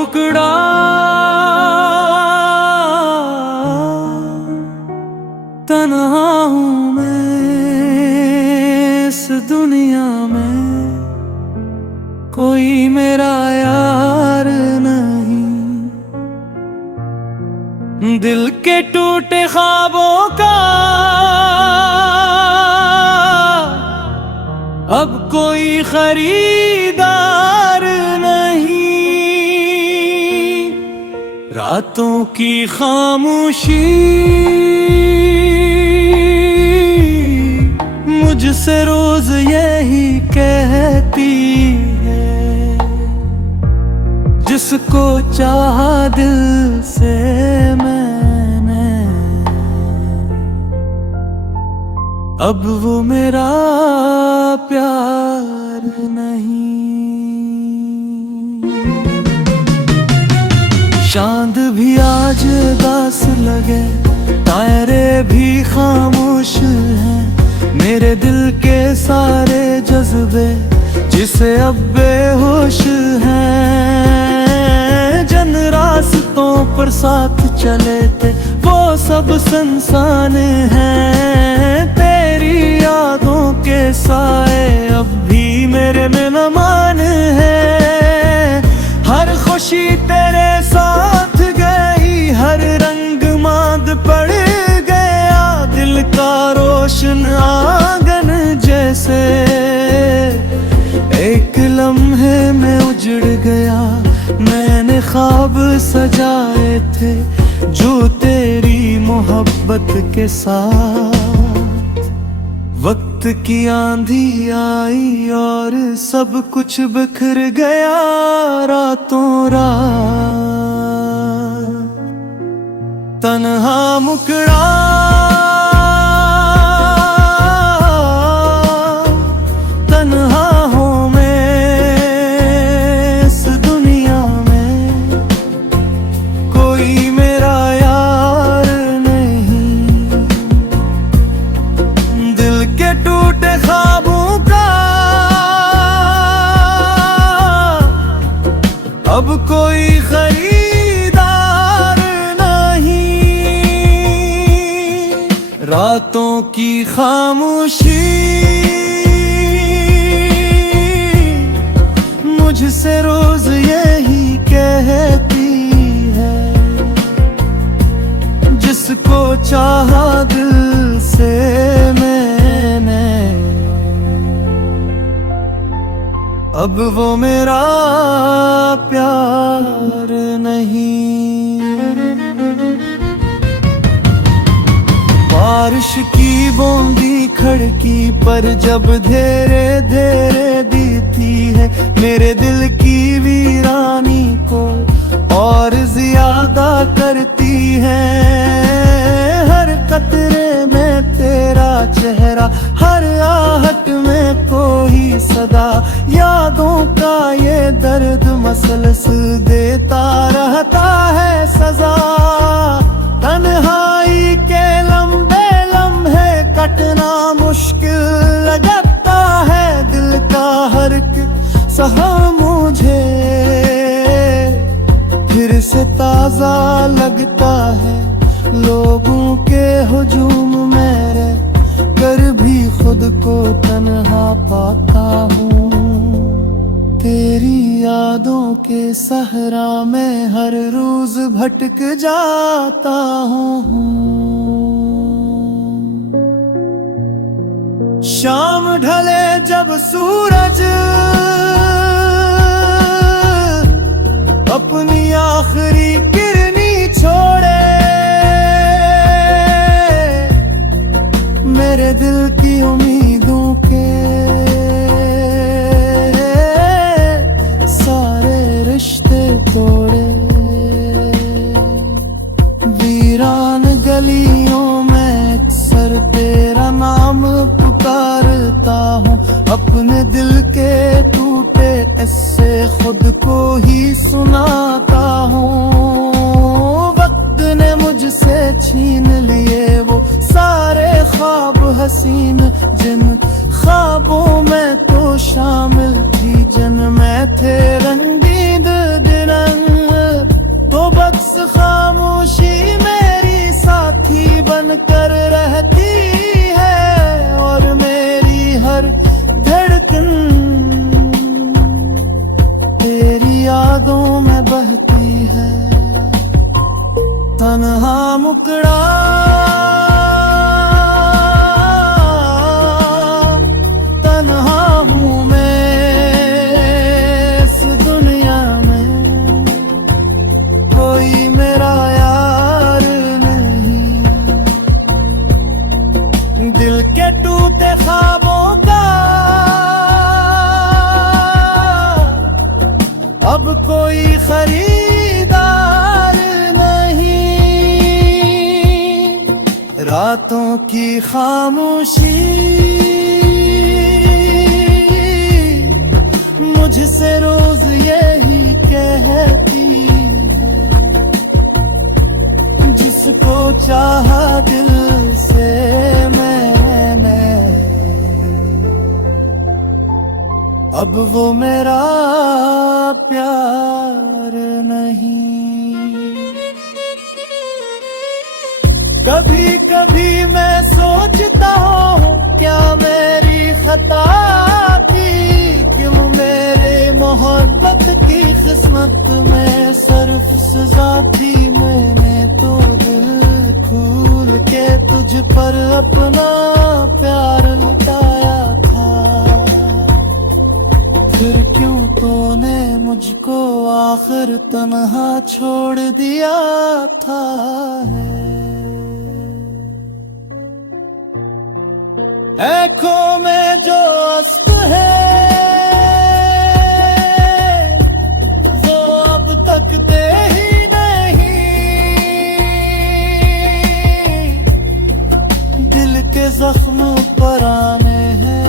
मुकड़ा तन्हा हूँ मैं इस दुनिया में, कोई मेरा यार नहीं। दिल के टूटे ख्वाबों का अब कोई खरीदार नहीं। रातों की खामोशी मुझसे रोज यही कहती है, जिसको चाहा दिल से मैंने, अब वो मेरा प्यार नहीं। चांद भी आज उदास लगे, तारे भी खामोश हैं, मेरे दिल के सारे जज्बे जिसे अब बेहोश हैं। जिन रास्तों पर साथ चले थे वो सब सुनसान हैं, तेरी यादों के साए अब भी मेरे में नमान है। हर खुशी तेरे साथ गई, हर रंग मांद पड़ गया, दिल का रोशन आंगन जैसे एक लम्हे में उजड़ गया। मैंने ख्वाब सजाए थे जो तेरी मोहब्बत के साथ, वक्त की आंधी आई और सब कुछ बिखर गया रातों रात। तन्हा मुकड़ा तन्हा हूँ मैं इस दुनिया में, कोई मेरा यार नहीं। दिल के टूटे ख्वाबों का अब कोई खरीदार नहीं। रातों की खामोशी मुझसे रोज यही कहती है, जिसको चाहा दिल से मैंने, अब वो मेरा प्यार नहीं। बारिश की बूंदी खिड़की पर जब धीरे धीरे देती है, मेरे दिल की वीरानी को और ज्यादा करती है। हर कतरे में तेरा चेहरा, हर आहट में कोई सदा, यादों का ये दर्द मसलस देता रहता है सजा। तन्हाई के लंबे लम्हे कटना मुश्किल लगता है, दिल का हर सहा मुझे फिर से ताजा लगता है। लोगों के हुजूम में रह कर भी खुद को तन्हा पाता हूँ, तेरी यादों के सहरा में हर रोज भटक जाता हूँ। शाम ढले जब सूरज अपनी आखिरी किरनी छोड़े, मेरे दिल की उम्मीदों के सारे रिश्ते तोड़े। वीरान गलियों में अक्सर तेरा नाम पुकारता हूँ, अपने दिल के टूटे ऐसे खुद को ही सुनाता हूँ। वक्त ने मुझसे छीन लिए वो सारे ख्वाब हसीन, जिन ख्वाबों में तो शामिल थी जन्म में थे रंगीन दिन। तन्हा मुकड़ा तन्हा हूँ मैं इस दुनिया में, कोई मेरा यार नहीं। दिल के टूटे ख्वाबों का अब कोई खरीदार नहीं। रातों की खामोशी मुझसे रोज यही कहती है, जिसको चाहा दिल से मैंने, अब वो मेरा प्यार नहीं। कभी कभी मैं सोचता हूँ क्या मेरी खता थी, क्यों मेरे मोहब्बत की किस्मत में सिर्फ सजा थी। मैंने तो दिल खोल के तुझ पर अपना प्यार लुटाया था, फिर क्यों तूने मुझको आखिर तन्हा छोड़ दिया था है। आँखों में जो अश्क है वो अब तकते ही नहीं, दिल के जख्म पुराने हैं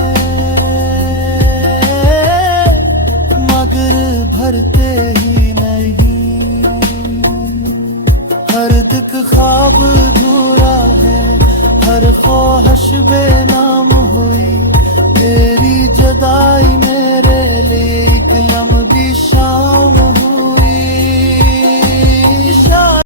मगर भरते ही नहीं। हर दिक ख्वाब अधूरा है, हर ख्वाहिश बेनाम हुई तेरी जुदाई में।